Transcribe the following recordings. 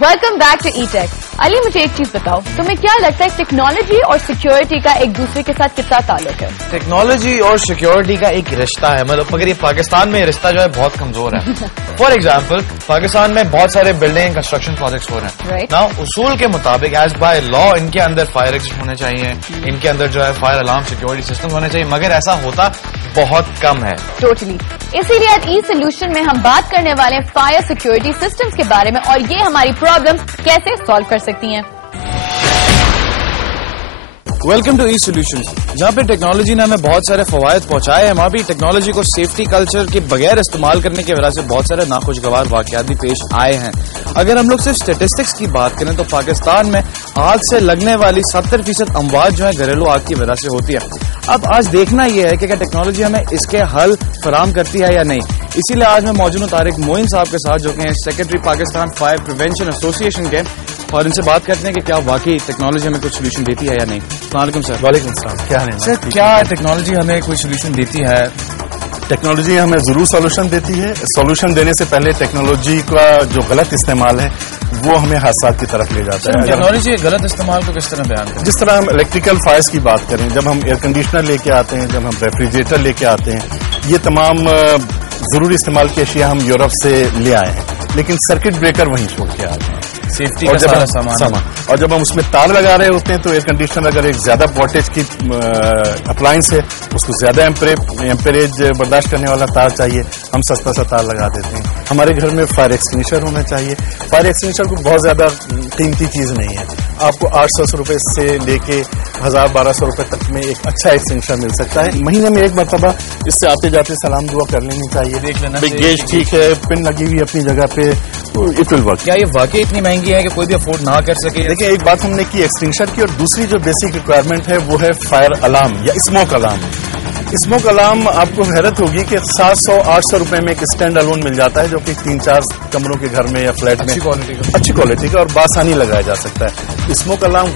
Welcome back to ای ٹیک. علی مجھے ایک چیز بتاؤ, تمہیں کیا لگتا ہے ٹیکنالوجی اور سیکیورٹی کا ایک دوسرے کے ساتھ کتنا تعلق ہے؟ ٹیکنالوجی اور سیکیورٹی کا ایک رشتہ ہے, مطلب مگر یہ پاکستان میں یہ رشتہ جو ہے بہت کمزور ہے. فار ایگزامپل پاکستان میں بہت سارے بلڈنگ کنسٹرکشن پروجیکٹس ہو رہے ہیں نا, اصول کے مطابق ایز بائی لا ان کے اندر فائر ایگزٹ ہونے چاہیے, ان کے اندر جو ہے فائر الارم سیکیورٹی سسٹم ہونے چاہیے, مگر ایسا ہوتا بہت کم ہے. ٹوٹلی. اسی لیے آج ای سولوشن میں ہم بات کرنے والے ہیں فائر سیکیورٹی سسٹمز کے بارے میں اور یہ ہماری پرابلم کیسے سالو کر سکتی ہیں. ویلکم ٹو ای سولوشنز, جہاں پہ ٹیکنالوجی نے ہمیں بہت سارے فوائد پہنچائے ہیں, وہاں بھی ٹیکنالوجی کو سیفٹی کلچر کے بغیر استعمال کرنے کی وجہ سے بہت سارے ناخوشگوار واقعات بھی پیش آئے ہیں. اگر ہم لوگ صرف اسٹیٹسٹکس کی بات کریں تو پاکستان میں آگ سے لگنے والی 70% اموات جو ہے گھریلو آگ کی وجہ سے ہوتی ہے. اب آج دیکھنا یہ ہے کہ کیا ٹیکنالوجی ہمیں اس کے حل فراہم کرتی ہے یا نہیں. اسی لیے آج میں موجود ہوں طارق معین صاحب کے ساتھ, جو کہ سیکرٹری پاکستان فائر پریونشن ایسوسی ایشن کے, اور ان سے بات کرتے ہیں کہ کیا واقعی ٹیکنالوجی ہمیں کچھ سولوشن دیتی ہے یا نہیں. السلام علیکم سر. وعلیکم السلام. کیا ہے سر, کیا ٹیکنالوجی ہمیں کوئی سولوشن دیتی ہے؟ ٹیکنالوجی ہمیں ضرور سولوشن دیتی ہے. سولوشن دینے سے پہلے ٹیکنالوجی کا جو غلط استعمال ہے وہ ہمیں حادثات کی طرف لے جاتا ہے. ٹیکنالوجی کے غلط استعمال کو کس طرح بیان کریں؟ جس طرح ہم الیکٹریکل فائرز کی بات کریں, جب ہم ایئر کنڈیشنر لے کے آتے ہیں, جب ہم ریفریجریٹر لے کے آتے ہیں, یہ تمام ضروری استعمال کی اشیاء ہم یورپ سے لے آئے ہیں, لیکن سرکٹ بریکر وہیں چھوڑ کے آ گئے ہیں. سیفٹی کا سارا سامان. اور جب ہم اس میں تار لگا رہے ہوتے ہیں تو ایئر کنڈیشنر اگر ایک زیادہ واٹیج کی اپلائنس ہے, اس کو زیادہ ایمپیریج برداشت کرنے والا تار چاہیے, ہم سستا سا تار لگا دیتے ہیں. ہمارے گھر میں فائر ایکسٹنگوشر ہونا چاہیے. فائر ایکسٹنگوشر کو بہت زیادہ قیمتی چیز نہیں ہے, آپ کو 800 روپے سے لے کے 1000-1200 روپے تک میں ایک اچھا ایکسٹنگوشر مل سکتا ہے. مہینے میں ایک مرتبہ اس سے آتے جاتے سلام دعا کر لینی چاہیے, دیکھ لینا گیج ٹھیک ہے, پن لگی ہوئی اپنی جگہ پہ, اٹ ول ورک. کیا یہ واقعی اتنی مہنگی ہے کہ کوئی بھی افورڈ نہ کر سکے؟ دیکھیں, ایک بات ہم نے کی ایکسٹنگوشر کی, اور دوسری جو بیسک ریکوائرمنٹ ہے وہ ہے فائر الارم یا اسموک الارم. اسموک الارم آپ کو حیرت ہوگی کہ 700-800 روپے میں ایک اسٹینڈ الون مل جاتا ہے, جو کہ 3-4 کمروں کے گھر میں یا فلیٹ میں اچھی کوالٹی کا اور بآسانی لگایا جا سکتا ہے. اسموک الارم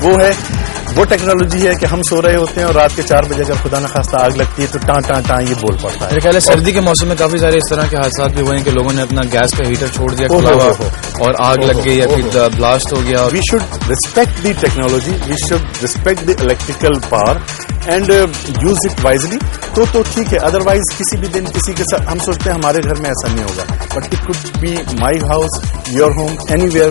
وہ ٹیکنالوجی ہے کہ ہم سو رہے ہوتے ہیں اور رات کے 4 بجے اگر خدا نخواستہ آگ لگتی ہے تو ٹاں ٹاں ٹاں یہ بول پڑتا ہے. میرے خیال ہے سردی کے موسم میں کافی سارے اس طرح کے حادثات بھی ہوئے ہیں کہ لوگوں نے اپنا گیس کا ہیٹر چھوڑ دیا کھلا ہوا اور آگ لگ گئی یا پھر بلاسٹ ہو گیا. We should respect the technology, we should respect the electrical power and use it wisely. تو ٹھیک ہے, ادروائز کسی بھی دن کسی کے ساتھ ہم سوچتے ہیں ہمارے گھر میں ایسا نہیں ہوگا, but it could be my house, your home, anywhere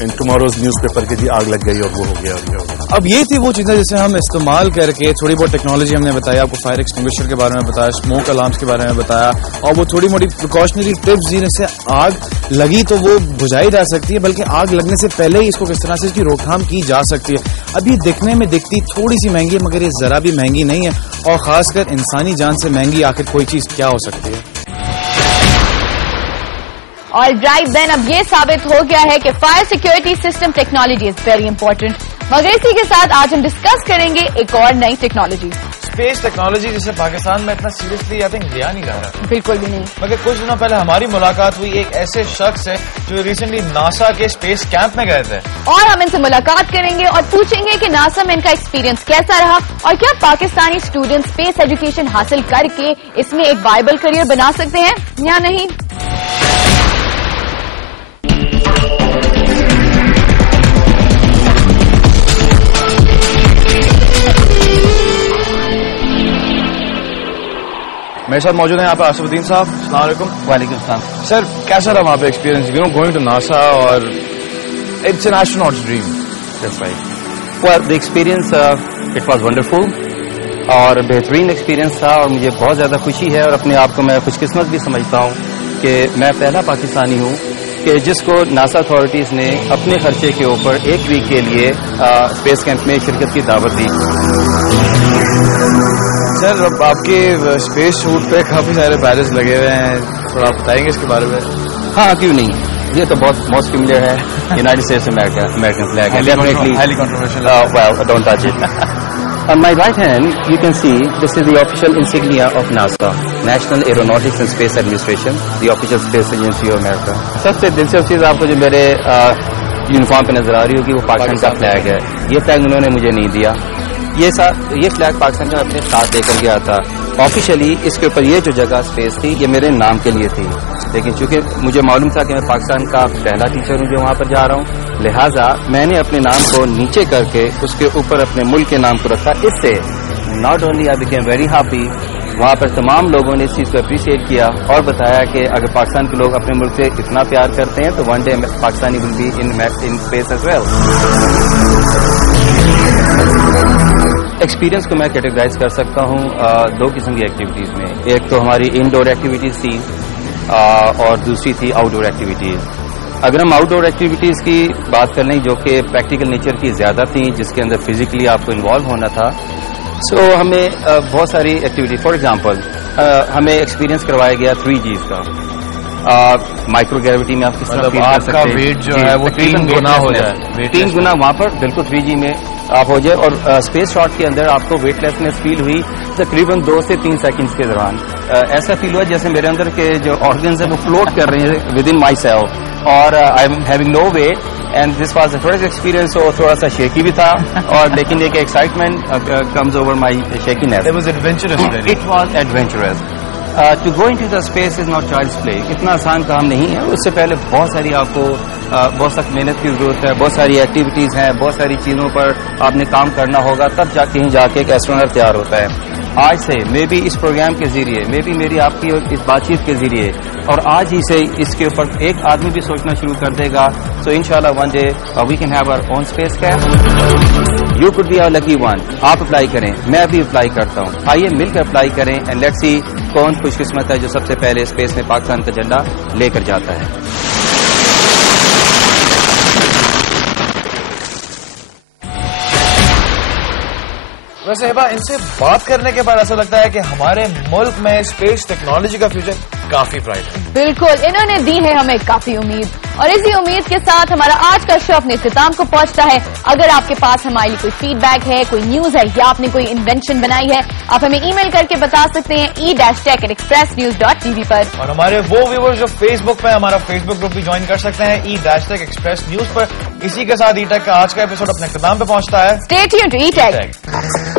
in tomorrow's newspaper کی جی آگ لگ گئی اور وہ ہو گیا اور یہ ہو گیا. اب یہ تھی وہ چیزیں جسے ہم استعمال کر کے تھوڑی بہت ٹیکنالوجی ہم نے بتایا, آپ کو فائر ایکسٹنگوشر کے بارے میں بتایا, اسموک الارمس کے بارے میں بتایا, اور وہ تھوڑی موٹی پریکاشنری ٹپس جن سے آگ لگی تو وہ بجھائی جا سکتی ہے, بلکہ آگ لگنے سے پہلے ہی اس کو کس طرح سے اس کی روک تھام کی جا سکتی ہے. اب یہ دیکھنے میں دکھتی تھوڑی سی مہنگی ہے, مگر یہ ذرا بھی مہنگی نہیں ہے, اور خاص کر انسانی جان سے مہنگی آخر کوئی چیز کیا ہو سکتی ہے. اور رائٹ دین, اب یہ ثابت ہو گیا ہے کہ fire security system technology is very important. مگر اسی کے ساتھ آج ہم ڈسکس کریں گے ایک اور نئی ٹیکنالوجی, اسپیس ٹیکنالوجی, جسے پاکستان میں اتنا سیریسلی آئی تھنک لیا نہیں جا رہا. بالکل بھی نہیں. مگر کچھ دنوں پہلے ہماری ملاقات ہوئی ایک ایسے شخص سے جو ریسنٹلی ناسا کے اسپیس کیمپ میں گئے تھے, اور ہم ان سے ملاقات کریں گے اور پوچھیں گے کہ ناسا میں ان کا ایکسپیرینس کیسا رہا, اور کیا پاکستانی اسٹوڈنٹ اسپیس ایجوکیشن حاصل کر کے اس میں ایک وائبل کریئر بنا سکتے ہیں یا نہیں. میرے ساتھ موجود ہیں یہاں پہ آصف الدین صاحب. السلام علیکم. وعلیکم السلام. سر, کیسا رہا وہاں پہ ایکسپیرینس گوئنگ ٹو ناسا, اور it's an astronaut's dream. That's right. Well, the experience, it was wonderful. اور بہترین ایکسپیرینس تھا, اور مجھے بہت زیادہ خوشی ہے اور اپنے آپ کو میں خوش قسمت بھی سمجھتا ہوں کہ میں پہلا پاکستانی ہوں کہ جس کو ناسا اتھارٹیز نے اپنے خرچے کے اوپر 1 ویک کے لیے اسپیس کیمپ میں شرکت کی دعوت دی. سر, اب آپ کے اسپیس سوٹ پہ کافی سارے بیجز لگے ہوئے ہیں, تھوڑا آپ بتائیں گے اس کے بارے میں؟ ہاں, کیوں نہیں, یہ تو بہت موسٹ فیملیئر ہے. یونائٹڈ اسٹیٹس امریکن فلیگ ہے, definitely. Highly controversial. Well, don't touch it. On my right hand, you can see this is the official insignia of NASA, National Aeronautics and Space Administration, the official space agency of America. سب سے دلچسپ چیز آپ کو جو میرے uniform پہ نظر آ رہی ہوگی وہ پاکستان کا فلیگ ہے. یہ فلیگ انہوں نے مجھے نہیں دیا, یہ فلیگ پاکستان کا اپنے ساتھ لے کر گیا تھا, آفیشلی اس کے اوپر یہ جو جگہ اسپیس تھی یہ میرے نام کے لیے تھی، لیکن چونکہ مجھے معلوم تھا کہ میں پاکستان کا پہلا ٹیچر ہوں جو وہاں پر جا رہا ہوں، لہٰذا میں نے اپنے نام کو نیچے کر کے اس کے اوپر اپنے ملک کے نام کو رکھا. اس سے not only I became very happy, وہاں پر تمام لوگوں نے اس چیز کو اپریشیٹ کیا اور بتایا کہ اگر پاکستان کے لوگ اپنے ملک سے اتنا پیار کرتے ہیں تو one day Pakistani will be in space as well. Experience کو میں کیٹیگرائز کر سکتا ہوں دو قسم کی ایکٹیویٹیز میں. ایک تو ہماری انڈور ایکٹیویٹیز تھی اور دوسری تھی آؤٹ ڈور ایکٹیویٹیز. اگر ہم آؤٹ ڈور ایکٹیویٹیز کی بات کر لیں جو کہ پریکٹیکل نیچر کی زیادہ تھیں، جس کے اندر فزیکلی آپ کو انوالو ہونا تھا، سو ہمیں بہت ساری ایکٹیویٹی، فار ایگزامپل ہمیں ایکسپیرینس کروایا گیا 3Gs کا. مائکرو گریوٹی میں آپ کس طرح فیل کر سکتے ہیں، ویٹ جو ہے وہ 3 گنا ہو جائے، 3 گنا وہاں پر بالکل 3G میں آپ ہو جائے. اور اسپیس شاٹ کے اندر آپ کو ویٹ لیسنس فیل ہوئی تقریباً 2 سے 3 سیکنڈز کے دوران. ایسا فیل ہوا جیسے میرے اندر کے جو آرگنز ہیں وہ فلوٹ کر رہے ہیں ود ان مائی سیلف، اور I am having no weight. And this was the first experience. اور تھوڑا سا شیکی بھی تھا اور لیکن ایک excitement comes over my shakiness. It was adventurous. It was adventurous. To go into the space is not child's play. اتنا آسان کام نہیں ہے. اس سے پہلے بہت ساری آپ کو بہت سخت محنت کی ضرورت ہے، بہت ساری ایکٹیویٹیز ہیں، بہت ساری چیزوں پر آپ نے کام کرنا ہوگا، تب جا کہیں جا کے ایک ایسٹرونٹ تیار ہوتا ہے. آج سے مے بی اس پروگرام کے ذریعے، مے بی میری آپ کی اس بات چیت کے ذریعے، اور آج ہی سے اس کے اوپر ایک آدمی بھی سوچنا شروع کر دے گا. سو انشاءاللہ one day we can have our own space camp. You could be a lucky one. آپ اپلائی کریں، میں بھی اپلائی کرتا ہوں. آئیے مل کر اپلائی کریں اینڈ لیٹس سی کون خوش قسمت ہے جو سب سے پہلے اسپیس میں پاکستان کا جھنڈا لے کر جاتا ہے. ویسے ہبا، ان سے بات کرنے کے بعد ایسا لگتا ہے کہ ہمارے ملک میں اسپیس ٹیکنالوجی کا فیوچر کافی برائٹ ہے. بالکل، انہوں نے دی ہے ہمیں کافی امید، اور اسی امید کے ساتھ ہمارا آج کا شو اپنے اختتام کو پہنچتا ہے. اگر آپ کے پاس ہمارے لیے کوئی فیڈ بیک ہے، کوئی نیوز ہے، یا آپ نے کوئی انوینشن بنائی ہے، آپ ہمیں ای میل کر کے بتا سکتے ہیں e-tech@expressnews.tv پر. اور ہمارے وہ ویورز جو فیس بک پہ ہمارا فیس بک گروپ بھی جوائن کر سکتے ہیں e-tech express news پر. اسی کے ساتھ ای ٹیک کا آج کا ایپیسوڈ اپنے اختتام پہ پہنچتا ہے. Stay tuned to e-tech.